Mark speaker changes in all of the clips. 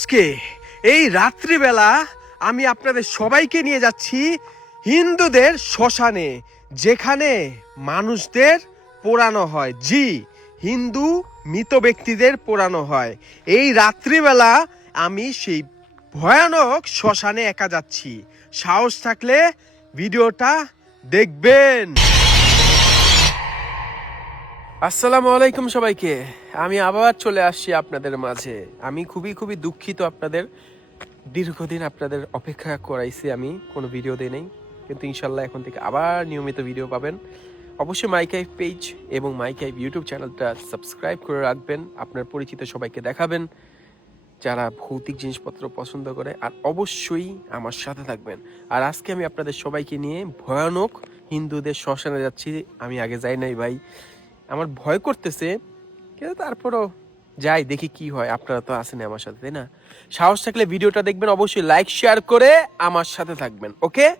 Speaker 1: আজকে এই রাত্রিবেলা আমি আপনাদের সবাইকে নিয়ে যাচ্ছি হিন্দুদের শ্মশানে, যেখানে মানুষদের পোড়ানো হয়। জি, হিন্দু মৃত ব্যক্তিদের পোড়ানো হয়। এই রাত্রিবেলা আমি সেই ভয়ানক শ্মশানে একা যাচ্ছি। সাহস থাকলে ভিডিওটা দেখবেন। আসসালামু আলাইকুম সবাইকে। আমি আবার চলে আসছি আপনাদের মাঝে। আমি খুবই খুবই দুঃখিত আপনাদের। দীর্ঘদিন আপনাদের অপেক্ষা করাইছি আমি, কোনো ভিডিও দিই নেই। কিন্তু ইনশাল্লাহ এখন থেকে আবার নিয়মিত ভিডিও পাবেন। অবশ্যই মাইকাইভ পেজ এবং মাইকাইভ ইউটিউব চ্যানেলটা সাবস্ক্রাইব করে রাখবেন। আপনার পরিচিত সবাইকে দেখাবেন, যারা ভৌতিক জিনিসপত্র পছন্দ করে। আর অবশ্যই আমার সাথে থাকবেন। আর আজকে আমি আপনাদের সবাইকে নিয়ে ভয়ানক হিন্দুদের শ্মশানে যাচ্ছি। আমি আগে যাই নাই ভাই। আমার ভয় করতেছে, কিন্তু তারপরও যাই, দেখি কি হয়। আপনারা তো আসেন আমার সাথে, তাই না? সাহস থাকলে ভিডিওটা দেখবেন, অবশ্যই লাইক শেয়ার করে আমার সাথে থাকবেন, ওকে?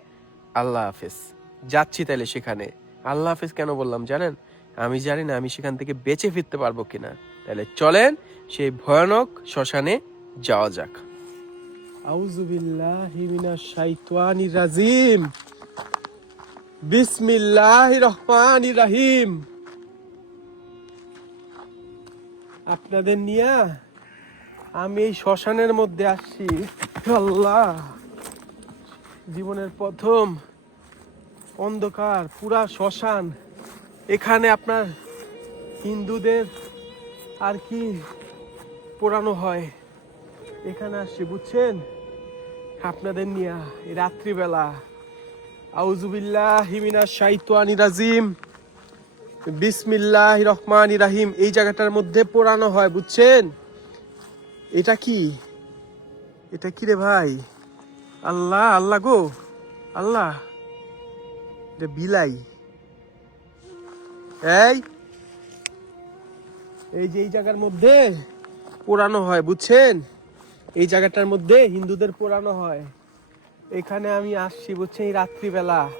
Speaker 1: আল্লাহ হাফেজ। যাচ্ছি তাহলে সেখানে। আল্লাহ হাফেজ কেন বললাম, জানেন? আমি জানি না আমি সেখান থেকে বেঁচে ফিরতে পারব কিনা। তাহলে চলেন, সেই ভয়ানক শ্মশানে যাওয়া যাক। রাজিম। বিসমিল্লাহির রহমানির রহিম। আপনাদের নিয়ে আমি এই শ্মশানের মধ্যে আসছি। আল্লাহ জীবনের প্রথম অন্ধকার, পুরা শ্মশান। এখানে আপনার হিন্দুদের আর কি পোড়ানো হয়। এখানে আসছি, বুঝছেন? আপনাদের নিয়ে রাত্রিবেলা। আউজুবিল্লাহ হিমিনা শাইতানি রাজিম। বিসমিল্লাহ রহমান রাহিম। এই জায়গাটার মধ্যে পোড়ানো হয়, বুঝছেন? এটা কি? এটা কি রে ভাই? আল্লাহ আল্লাহ গো, আল্লাহ। এটা বিলাই। এই এই যে এই জায়গার মধ্যে পোড়ানো হয়, বুঝছেন? এই জায়গাটার মধ্যে হিন্দুদের পোড়ানো হয়। এখানে আমি আসছি, বুঝছেন? এই রাত্রিবেলা।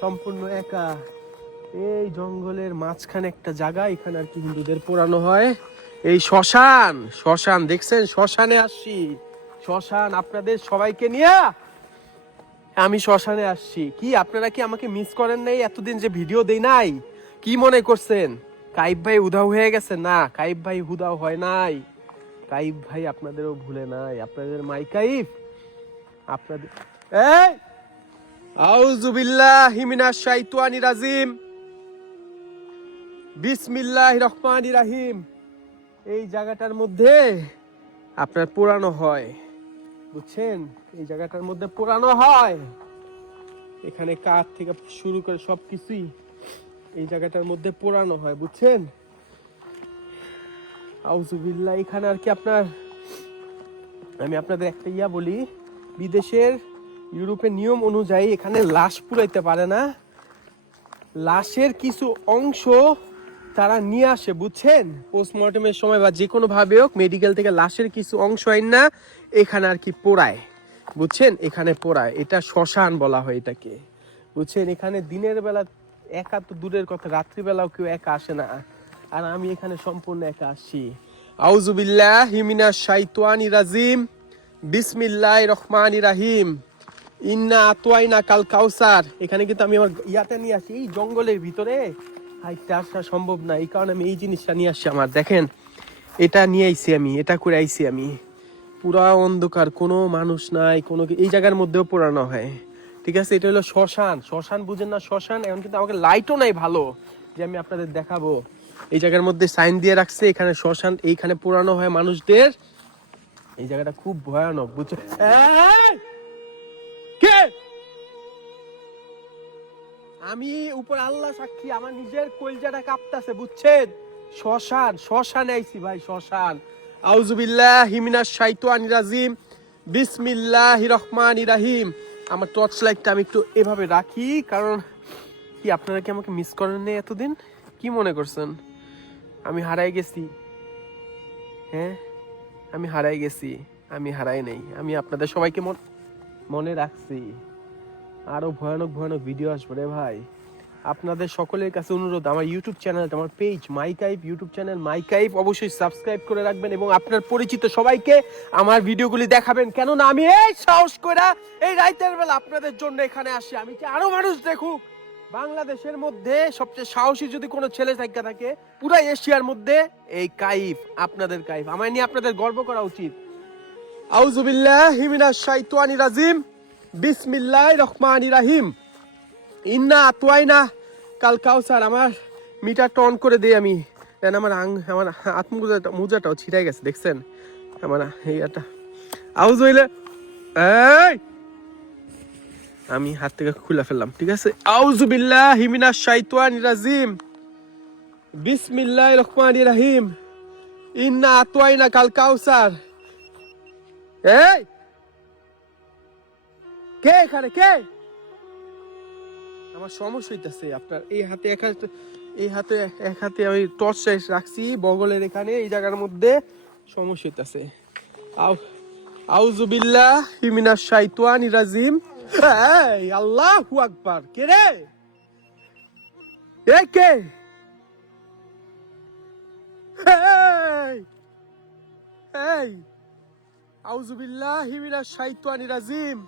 Speaker 1: সম্পূর্ণ একা। এই জঙ্গলের মাঝখানে একটা জায়গা, এখানে আর কি হিন্দুদের পোড়ানো হয়। এই শ্মশান শ্মশান, দেখছেন? শ্মশানে আসছি। শ্মশান আপনাদের সবাইকে নিয়ে আমি শ্মশানে আসছি। কি, আপনারা কি আমাকে মিস করেন নাই? এতদিন যে ভিডিও দেই নাই। কি মনে করছেন? কাইব ভাই উধাও হয়ে গেছে? না, কাইব ভাই উধাও হয় নাই। কাইব ভাই আপনাদেরও ভুলে নাই। আপনাদের মাই কাইব আপনাদের এই! আউযুবিল্লাহি মিনাশ শাইতানির রাজিম। বিসমিল্লাহ রহমান রাহিম। এই জায়গাটার মধ্যে আপনার পোড়ানো হয়। বুঝছেন? এই জায়গাটার মধ্যে পোড়ানো হয়। এখানে কাঠ থেকে শুরু করে সব কিছুই এই জায়গাটার মধ্যে পোড়ানো হয়, বুঝছেন? আউজুবিল্লাহ এখানে আর কি আপনার, আমি আপনাদের একটা ইয়া বলি, বিদেশের, ইউরোপের নিয়ম অনুযায়ী এখানে লাশ পুরাইতে পারে না। লাশের কিছু অংশ তারা নিয়ে আসে, বুঝছেন? পোস্টমর্টমের সময় বা যে কোনো ভাবে হোক মেডিকেল থেকে লাশের কিছু অংশ আইন না, এখানে আর কি পোড়ায়, বুঝছেন? এখানে পোড়ায়, এটা শ্মশান বলা হয় এটাকে, বুঝছেন? এখানে দিনের বেলা একা তো দূরের কথা, রাত্রিবেলাও কেউ একা আসে না। আর আমি এখানে সম্পূর্ণ একা আসছি আউজুবিল্লাহ হিমিনা শাইতানি রাজিম বিসমিল্লাহ রহমানি রাহিম। ইন্না আতোয়াইনা কাল কাউসার। এখানে কিন্তু আমি আমার ইয়াতে নিয়ে আসি, এই জঙ্গলের ভিতরে। হাইটে আসা সম্ভব না, এই কারণে আমি এই জিনিসটা নিয়ে আসছি আমার। দেখেন, এটা নিয়ে আইছি আমি, এটা করে আইছি আমি। পুরা অন্ধকার, কোনো মানুষ নাই, কোনো এই জায়গার মধ্যেও পোড়ানো হয়। ঠিক আছে? এটা হলো শ্মশান। শ্মশান বুঝেন না শ্মশান, এখন কিন্তু আমাকে লাইটও নাই ভালো, যে আমি আপনাদের দেখাবো। এই জায়গার মধ্যে সাইন দিয়ে রাখছে, এখানে শ্মশান, এইখানে পোড়ানো হয় মানুষদের। এই জায়গাটা খুব ভয়ানক বুঝছ আমি উপর আল্লাহ সাক্ষী, আমার নিজের কলজাটা কাঁপতাছে, বুঝছেন? শ্মশান, শ্মশানে আইছি ভাই, শ্মশান। আউজুবিল্লাহ হিমিনাশ শাইতানির রাজিম। বিসমিল্লাহ রহমান রাহিম। আমার টর্চ লাইটটা আমি একটু এভাবে রাখি, কারণ কি আপনারা কি আমাকে মিস করেন নাই এতদিন? কি মনে করছেন? আমি হারাই গেছি। হ্যাঁ? আমি হারাই গেছি, আমি হারাই নেই। আমি আপনাদের সবাইকে মনে রাখছি। আরও ভয়ানক ভয়ানক ভিডিও আসবে রে ভাই। আপনাদের সকলের কাছে অনুরোধ, আমার ইউটিউব চ্যানেল আমার পেজ মাইকাইপ ইউটিউব চ্যানেল মাইকাইপ অবশ্যই সাবস্ক্রাইব করে রাখবেন এবং আপনার পরিচিত সবাইকে আমার ভিডিওগুলি দেখাবেন। কেননা আমি এই সাহস করে এই রাইতের বেলা আপনাদের জন্য এখানে আসি। আমি কি আরও মানুষ দেখুক। বাংলাদেশের মধ্যে সবচেয়ে সাহসী যদি কোনো ছেলে থাকে থাকে, পুরো এশিয়ার মধ্যে এই কাইফ আপনাদের কাইফ আমার নিয়ে আপনাদের গর্ব করা উচিত। আউজুবিল্লাহি মিনাশ শাইতানির রাজিম। বিসমিল্লাহির রহমানির রহিম। ইন্না আতওয়াইনা, কাল কাউসার, আমার মিটারটা অন করে দেই আমি। দেন আমার আং আমার হাত মোজাটা মোজাটাও ছিটাই গেছে, দেখছেন? আমার একটা আউজ হইলে এই! আমি হাত থেকে খুলে ফেললাম, ঠিক আছে? আউযু বিল্লাহি মিনাশ শাইতানির রাজিম। বিসমিল্লাহির রহমানির রহিম। ইন্না আতওয়াইনা, কাল কাউসার। এই! কে এখানে? কে? আমার সমস্যা হইতেছে, আপনার এই হাতে এক হাতে, এই হাতে এক হাতে আমি টর্চ রাখছি, বগলের এখানে, এই জায়গার মধ্যে সমস্যা হইতেছে। আউ আউযু বিল্লাহি মিনাশ শাইতানির রাজিম। এই, আল্লাহু আকবার। কে রে? এ কে? এই এই আউযু বিল্লাহি মিনাশ শাইতানির রাজিম।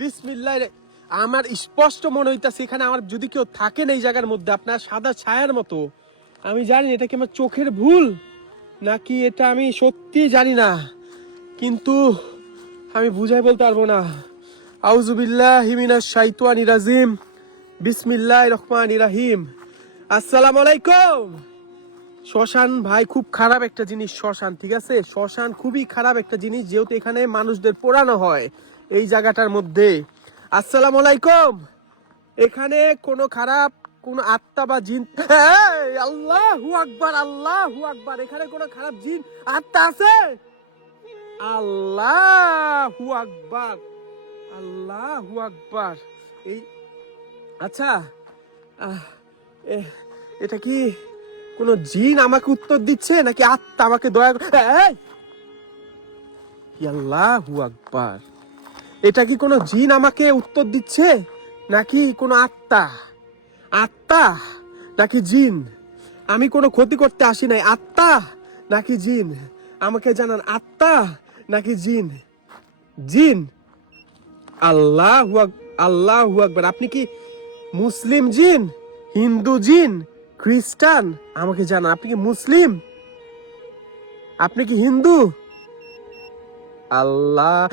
Speaker 1: বিসমিল্লাহ আমার স্পষ্ট মনে হইতাছে, এখানে আমার যদি কেউ থাকে না এই জায়গার মধ্যে, আপনার সাদা ছায়ার মতো, আমি জানি এটা কি আমার চোখের ভুল, নাকি এটা আমি সত্যি জানি না, কিন্তু আমি বুঝাই বলতে পারব না। আউজুবিল্লাহ হিমিনাস শাইতানি রাজিম বিসমিল্লাহ রহমান রাহিম। আসসালামু আলাইকুম। শ্মশান ভাই, খুব খারাপ একটা জিনিস, শ্মশান, ঠিক আছে? শ্মশান খুবই খারাপ একটা জিনিস, যেহেতু এখানে মানুষদের পোড়ানো হয়। এই জায়গাটার মধ্যে। আসসালামু আলাইকুম। এখানে কোনো খারাপ, কোনো আত্মা বা জিন আল্লাহু আকবার আল্লাহু আকবার। এখানে কোনো খারাপ জিন, আত্মা আছে? আল্লাহু আকবার আল্লাহু আকবার। এই আচ্ছা এটা কি কোনো জিন আমাকে উত্তর দিচ্ছে, নাকি আত্মা আমাকে দয়া করে আল্লাহু আকবার। এটা কি কোনো জিন আমাকে উত্তর দিচ্ছে? নাকি কোনো আত্মা? আত্মা? নাকি জিন? আমি কোনো ক্ষতি করতে আসি নাই। আত্মা? নাকি জিন? আমাকে জানান, আত্মা? নাকি জিন? জিন? আল্লাহ আল্লাহ আকবার। আপনি কি মুসলিম জিন? হিন্দু জিন? খ্রিস্টান? আমাকে জানান, আপনি কি মুসলিম? আপনি কি হিন্দু? আল্লাহ।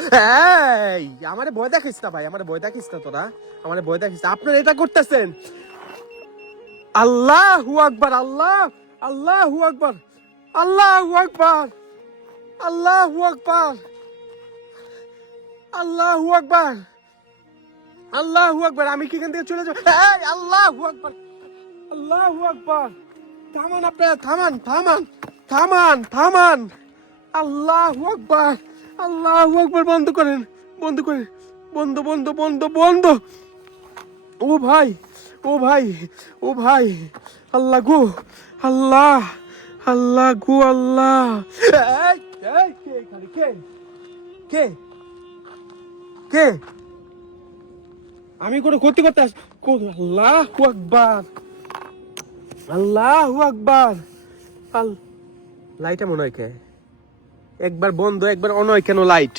Speaker 1: এই, আমারে ভয় দেখিস না ভাই, আমারে ভয় দেখিস না তোরা। আমারে ভয় দেখিস। আপনারা এটা করতেছেন। আল্লাহু আকবার, আল্লাহ, আল্লাহু আকবার আল্লাহু আকবার আল্লাহু আকবার আল্লাহু আকবার আল্লাহু আকবার। আমি কি এখান থেকে চলে যাব? এই, আল্লাহু আকবার আল্লাহু আকবার। থামান আপনারা, থামান থামান থামান থামান। আল্লাহু আকবার। আল্লাহু আকবার, বন্ধ করেন বন্ধ করেন, বন্ধ বন্ধ বন্ধ বন্ধ। ও ভাই ও ভাই ও ভাই, আল্লাহ গো, আল্লাহ আল্লাহ গো, আল্লাহ। কে কে? কে? আমি কোনো ক্ষতি করতে আস আল্লাহ আকবার আল্লাহ আকবার। আল লাইটটা মনে হয় কে? একবার বন্ধ, একবার অনয় কেন লাইট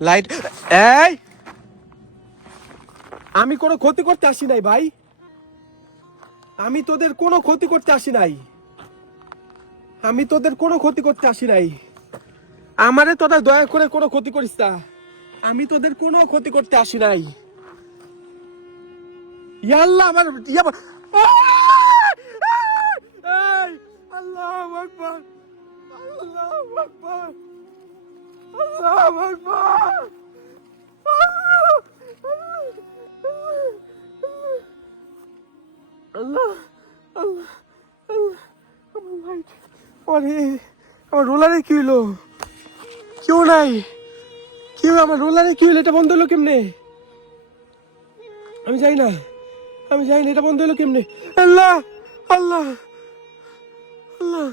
Speaker 1: লাইট এই! আমি কোনো ক্ষতি করতে আসি নাই ভাই। আমি তোদের কোনো ক্ষতি করতে আসি নাই। আমি তোদের কোনো ক্ষতি করতে আসি নাই। আমারে তোরা দয়া করে কোনো ক্ষতি করিস না। আমি তোদের কোনো ক্ষতি করতে আসি নাই। ইয়াল্লাহ আমার এই! আকবার। আল্লাহু আল্লাহু, আল্লাহ। আমার আমার রোলারে কি হইল কেউ নাই কেউ আমার রোলারে কি হইল এটা বন্ধ হলো কেমনে আমি যাই না আমি যাই না এটা বন্ধ হলো কেমনে আল্লাহ আল্লাহ আল্লাহ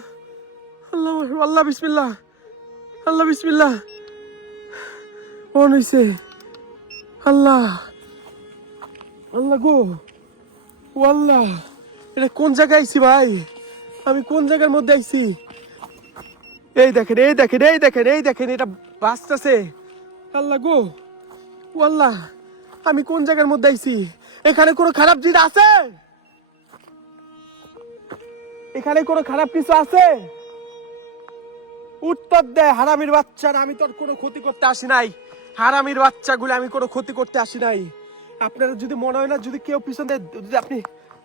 Speaker 1: আল্লাহ আল্লাহ, বিসমিল্লাহ। আল্লাহ, বিসমিল্লাহ। হইছে। আল্লাহ আল্লাহ গো। ও আল্লাহ, এটা কোন জায়গায় আইছি ভাই? আমি কোন জায়গার মধ্যে আইছি? এই দেখেন এই দেখেন এই দেখেন এই দেখেন, এটা বাঁচতেছে। আল্লাহ গো। ও আল্লাহ, আমি কোন জায়গার মধ্যে আইছি? এখানে কোনো খারাপ জিনিস আছে? এখানে কোনো খারাপ কিছু আছে? উত্তর দেয় হারামির বাচ্চারা, আমি তোর কোনো ক্ষতি করতে আসি নাই। হারামির বাচ্চাগুলো আমি কোনো ক্ষতি করতে আসি নাই। আপনারা যদি মনে হয় না, যদি কেউ পিছন দেয়, যদি আপনি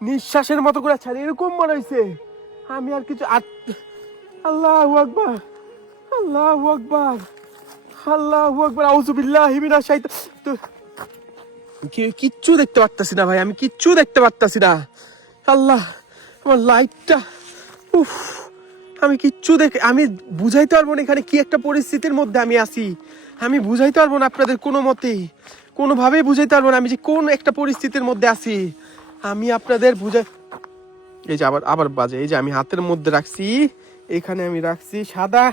Speaker 1: নিঃশ্বাসের মতো করে ছাড়েন, এরকম মনে হয়েছে আমি আর কিছু আল্লাহ আকবার আল্লাহ আকবার আল্লাহ আকবার আউজুবিল্লাহ হিমিনা সাইত তো কিচ্ছু দেখতে পারতাছি না ভাই, আমি কিচ্ছু দেখতে পারতাছি না। আল্লাহ, আমার লাইটটা উফ। আমি কিচ্ছু দেখে, আমি বুঝাইতে পারব না এখানে কি একটা পরিস্থিতির মধ্যে আমি আছি। আমি বুঝাইতে পারব না আপনাদের কোনো মতেই কোনোভাবেই বুঝাইতে পারব না আমি যে কোন একটা পরিস্থিতির মধ্যে আছি। আমি আপনাদের বুঝাই এই যে আবার আবার বাজে। এই যে আমি হাতের মধ্যে রাখছি। এখানে আমি রাখছি সাদা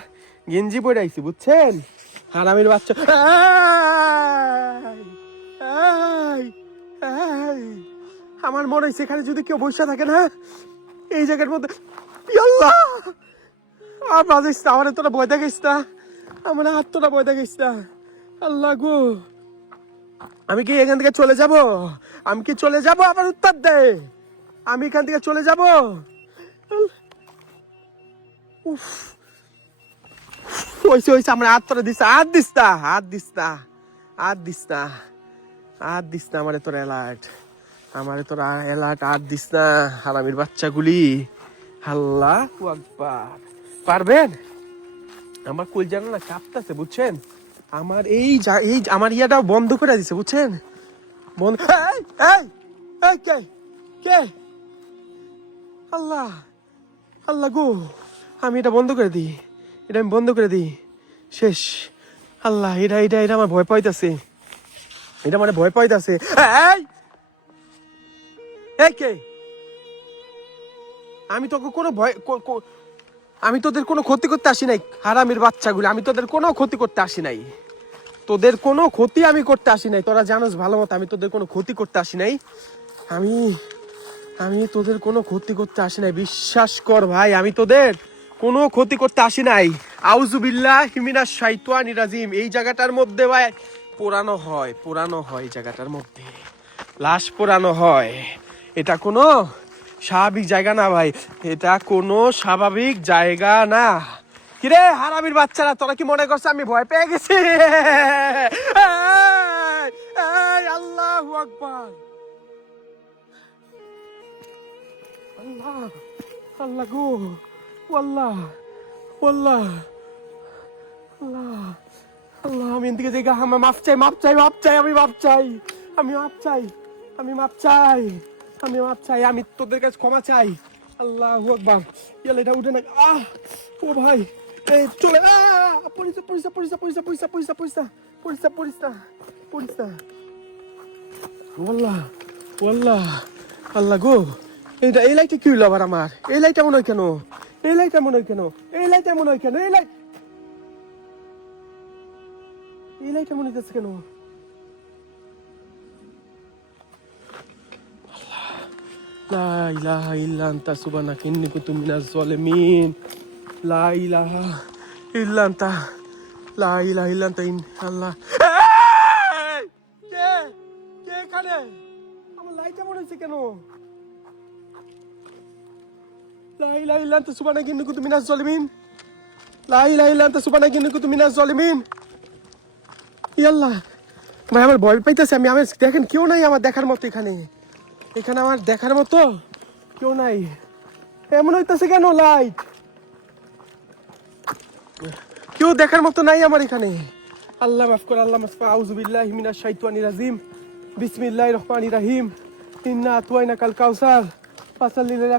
Speaker 1: গেঞ্জি পরে রাখছি বুঝছেন? হারামির বাচ্চা। আমার মনে হয়েছে এখানে যদি কেউ বসে থাকে না, এই জায়গার মধ্যে ইয়াল্লাহ! আর বাজিস না, আমার তোরা বয় দেখিস না। আমার হাত তোরা বয় দেখিস না। আল্লাহ গো। আমি কি এখান থেকে চলে যাব? আমি কি চলে যাব? আবার উত্তর দে। আমি এখান থেকে চলে যাব? উফ। হইছে হইছে আমার হাত তোরা দিস হাত দিস না, হাত দিস না, হাত দিস না, হাত দিস না, আমারে তোর অ্যালার্ট আমারে তোর অ্যালার্ট হাত দিস না, হারামির বাচ্চাগুলি। আল্লাহ আকবার। পারবেন? আমার কুল জানো না কাঁপতাছে, বুঝছেন? আমার এই এই আমার ইয়াটা বন্ধ করে দিছে, বুঝছেন? বন্ধ কে? কে? আল্লাহ আল্লাহ গো, আমি এটা বন্ধ করে দিই। এটা আমি বন্ধ করে দিই। শেষ। আল্লাহ, এটা এটা এটা আমার ভয় পাইতাছে। এটা মানে ভয় পাইতাছে। কে? আমি তোকে কোনো ভয় আমি তোদের কোনো ক্ষতি করতে আসি নাই, হারামির বাচ্চাগুলো, আমি তোদের কোনো ক্ষতি করতে আসি নাই। তোদের কোনো ক্ষতি আমি করতে আসি নাই, তোরা জানোস ভালো মতো আমি তোদের কোনো ক্ষতি করতে আসি নাই। আমি আমি তোদের কোনো ক্ষতি করতে আসি নাই, বিশ্বাস কর ভাই, আমি তোদের কোনো ক্ষতি করতে আসি নাই। আউজুবিল্লাহ হিমিনা শাইতানি রাজিম, এই জায়গাটার মধ্যে ভাই, পোড়ানো হয় পোড়ানো হয় এই জায়গাটার মধ্যে। লাশ পোড়ানো হয়। এটা কোনো স্বাভাবিক জায়গা না ভাই। এটা কোনো স্বাভাবিক জায়গা না। কিরে হারামির বাচ্চারা, তোরা কি মনে করছে আমি ভয় পেয়ে গেছি? আল্লাহ আল্লাহ আল্লাহ গো, আল্লাহ আমি এদিকে জায়গা আমার মাপ চাই মাপ চাই মাপ চাই, আমি মাপ চাই, আমি মাপ চাই, আমি মাপ চাই। আমি মাপ চাই, আমি তোদের কাছে ক্ষমা চাই। আল্লাহ আকবার। ইয়ালে, এটা উঠে না। আহ! ও ভাই, এই, চলে পরিসা পরিসা পরিসা পরিসা পরিসা পরিসা পরিসা পরিসা পরিসা পরিসা ওয়াল্লাহ ওয়াল্লাহ, আল্লাহ গো। এইটা, এই লাইটটা কি হইল আবার আমার? এই লাইটটা মনে হয় কেন? এই লাইটটা মনে হয় কেন? এই লাইটটা মনে হয় কেন? এই লাইট এই লাইটটা মনে হইতেছে কেন? লা ইলাহা ইল্লা আনতা সুবহানাকা ইন্নী কুনতু মিনাজ জালিমিন লা ইলাহা ইল্লা আনতা লা ইলাহা ইল্লা আনতা আল্লাহ! কে কে এখানে? আমার লাইটটা হচ্ছে কেন? লা ইলাহা ইল্লা আনতা সুবহানাকা ইন্নী কুনতু মিনাজ জালিমিন লা ইলাহা ইল্লা আনতা সুবহানাকা ইন্নী কুনতু মিনাজ জালিমিন ইয়াল্লাহ ভাই, আমার ভয় পাইতেছে, আমি আমার দেখেন কেউ নাই আমার দেখার মতো এখানে। এখানে আমার দেখার মতো কেউ নাই। এমন হইতেছে কেন লাইট? কেউ দেখার মতো নাই আমার এখানে। আল্লাহ মাফ করে, আল্লাহ মাফ আউজুবিল্লাহ মিনাশ শাইতানির রাজিম। বিসমিল্লাহির রহমানির রহিম। ইন্না আতওয়াইনা কাল কাউসার। ফাসাল্লি লিল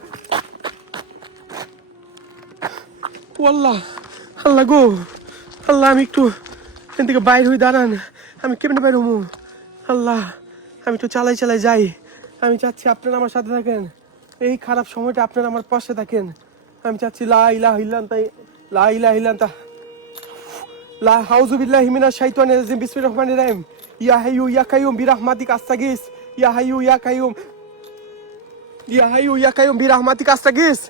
Speaker 1: ওয়াল্লাহ, আল্লাহ গো। আল্লাহ, আমি একটু এখান থেকে বাইর হয়ে দাঁড়ান। আমি কেমনে বাইর হমু? আল্লাহ, আমি একটু চালাই চালাই যাই। আমি চাচ্ছি আপনারা আমার সাথে থাকেন। এই খারাপ সময়টা আপনারা আমার পাশে থাকেন। আমি চাচ্ছি লা ইলাহা ইল্লা আনতা লা ইলাহা ইল্লা আনতা লা হাউযু বিল্লাহি মিনাশ শাইতানির রাজিম, বিসমিল্লাহির রহমানির রহিম। ইয়া হাইয়ু ইয়া কাইয়ুম বিরহমাতিকা আস্তাগিস। ইয়া হাইয়ু ইয়া কাইয়ুম, ইয়া হাইয়ু ইয়া কাইয়ুম বিরহমাতিক আস্তাগিস।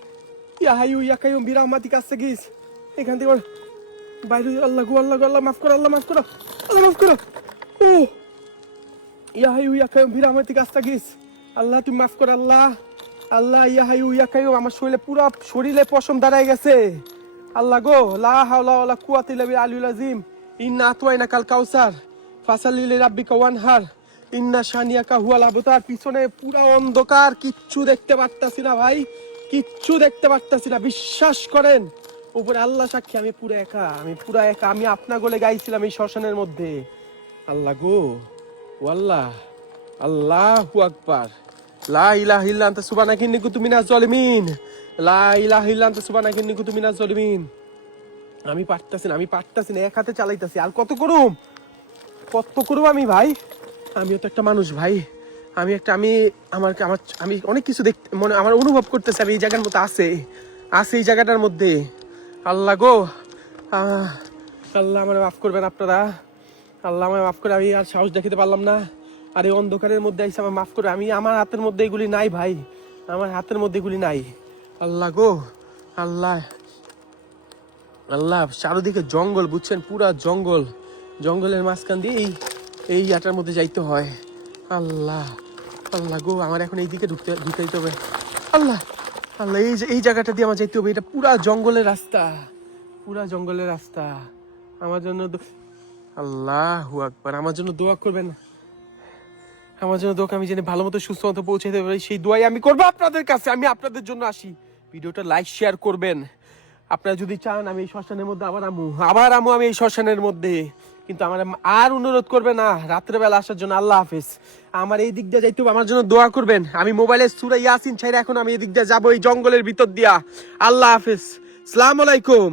Speaker 1: ইয়া হাইয়ু ইয়া কাইয়ুম বিরহমাতিক আস্তাগিস। এখান থেকে বাইরে আল্লাহ গো আল্লাহ আল্লাহ, মাফ করো, আল্লাহ মাফ করো, আল্লাহ মাফ করো। ও ইয়া হাইয়ু ইয়া কাইয়ুম বিরহমাতিক আস্তাগিস। আল্লাহ, তুমি মাফ করো, আল্লাহ। আল্লাহ, ইয়া হাইয়ু, ইয়া কাইয়ুম, আমার শরীরে পুরো শরীরে পশম দাঁড়ায় গেছে। আল্লাহ গো, লা হাওলা ওয়ালা কুওয়াতা ইল্লা বিল আলিউল আযীম। ইন্না আতওয়াইনা কাল কাউসার ফাসাল্লি লিরাব্বিকা ওয়ানহার। ইন্না শানিয়াকা হুয়াল আবতার। পিছনে পুরো অন্ধকার, কিচ্ছু দেখতে পারতাছি না ভাই। কিচ্ছু দেখতে পারতাছি না, বিশ্বাস করেন। উপরে আল্লাহ সাক্ষী, আমি পুরো একা, আমি পুরো একা, আমি আপনা গলে গাইছিলাম এই শ্মশানের মধ্যে। আল্লাহ গো ও আল্লাহ আল্লাহু আকবার। লা ইলাহা ইল্লা আনতা সুবহানাকা ইন্নী কুনতু মিনাজ জালিমিন লা ইলাহা ইল্লা আনতা সুবহানাকা ইন্নী কুনতু মিনাজ আমি পারতাছি না, আমি পারতাছি না, এক হাতে চালাইতাছি, আর কত করুম? কত করুম আমি ভাই? আমিও তো একটা মানুষ ভাই। আমি একটা, আমি আমার আমার, আমি অনেক কিছু দেখতে মনে, আমার অনুভব করতেছি, আমি এই জায়গার মধ্যে আছে। আছে এই জায়গাটার মধ্যে। আল্লাহ গো। আল্লাহ আমার মাফ করবেন আপনারা। আল্লাহ আমার মাফ করে আমি আর সাহস দেখাতে পারলাম না। আর এই অন্ধকারের মধ্যে এসে আমার মাফ করে, আমি আমার হাতের মধ্যে এগুলি নাই ভাই। আমার হাতের মধ্যে এগুলি নাই। আল্লাহ গো, আল্লাহ। আল্লাহ, চারদিকে জঙ্গল, বুঝছেন? পুরা জঙ্গল। জঙ্গলের মাঝখান দিয়ে এই এই ইয়াটার মধ্যে যাইতে হয়। আল্লাহ আল্লাহ গো, আমার এখন এই দিকে ঢুকতে ঢুকাইতে হবে। আল্লাহ আল্লাহ, এই এই জায়গাটা দিয়ে আমার যাইতে হবে। এটা পুরা জঙ্গলের রাস্তা। পুরা জঙ্গলের রাস্তা। আমার জন্য আল্লাহ আকবার, আমার জন্য দোয়া করবেন। আমার জন্য দোকান আমি জানি ভালো মতো সুস্থ মতো পৌঁছাতে পারি। সেই দোয়াই আমি করব আপনাদের কাছে, আমি আপনাদের জন্য আসি। ভিডিওটা লাইক শেয়ার করবেন। আপনারা যদি চান, আমি এই শ্মশানের মধ্যে আবার আমু আবার আমু আমি এই শ্মশানের মধ্যে। কিন্তু আমার আর অনুরোধ করবে না, রাত্রেবেলা আসার জন্য আল্লাহ হাফেজ। আমার এই দিক দিয়ে যাইতে আমার জন্য দোয়া করবেন। আমি মোবাইলে সুরা ইয়াসিন ছাইরা এখন আমি এই দিক দিয়ে যাব, এই জঙ্গলের ভিতর দিয়া। আল্লাহ হাফেজ। সালাম আলাইকুম।